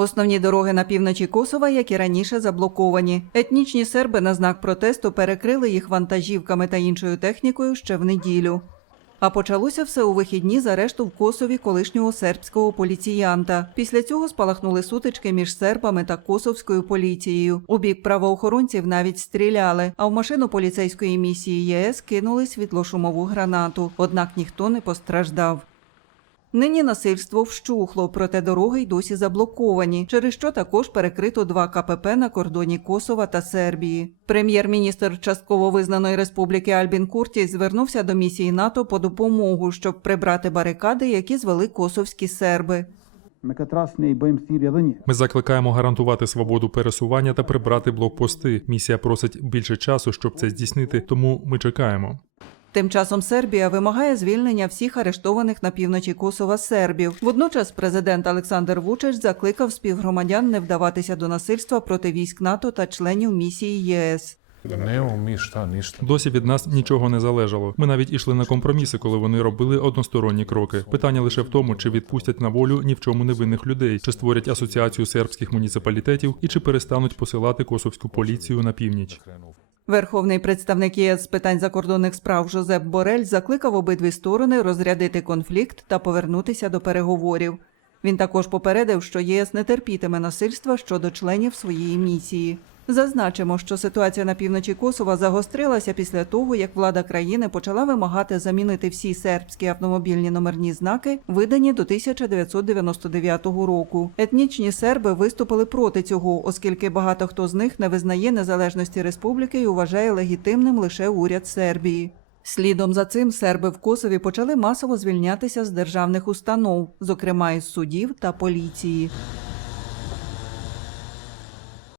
Основні дороги на півночі Косова, як і раніше, заблоковані. Етнічні серби на знак протесту перекрили їх вантажівками та іншою технікою ще в неділю. А почалося все у вихідні з арешту в Косові колишнього сербського поліціянта. Після цього спалахнули сутички між сербами та косовською поліцією. У бік правоохоронців навіть стріляли, а в машину поліцейської місії ЄС кинули світлошумову гранату. Однак ніхто не постраждав. Нині насильство вщухло, проте дороги й досі заблоковані, через що також перекрито два КПП на кордоні Косова та Сербії. Прем'єр-міністр частково визнаної республіки Альбін Куртіс звернувся до місії НАТО по допомогу, щоб прибрати барикади, які звели косовські серби. Ми закликаємо гарантувати свободу пересування та прибрати блокпости. Місія просить більше часу, щоб це здійснити, тому ми чекаємо. Тим часом Сербія вимагає звільнення всіх арештованих на півночі Косова сербів. Водночас президент Олександр Вучич закликав співгромадян не вдаватися до насильства проти військ НАТО та членів місії ЄС. Досі від нас нічого не залежало. Ми навіть ішли на компроміси, коли вони робили односторонні кроки. Питання лише в тому, чи відпустять на волю ні в чому невинних людей, чи створять асоціацію сербських муніципалітетів і чи перестануть посилати косовську поліцію на північ. Верховний представник ЄС з питань закордонних справ Жозеп Борель закликав обидві сторони розрядити конфлікт та повернутися до переговорів. Він також попередив, що ЄС не терпітиме насильства щодо членів своєї місії. Зазначимо, що ситуація на півночі Косова загострилася після того, як влада країни почала вимагати замінити всі сербські автомобільні номерні знаки, видані до 1999 року. Етнічні серби виступили проти цього, оскільки багато хто з них не визнає незалежності республіки і вважає легітимним лише уряд Сербії. Слідом за цим серби в Косові почали масово звільнятися з державних установ, зокрема із судів та поліції.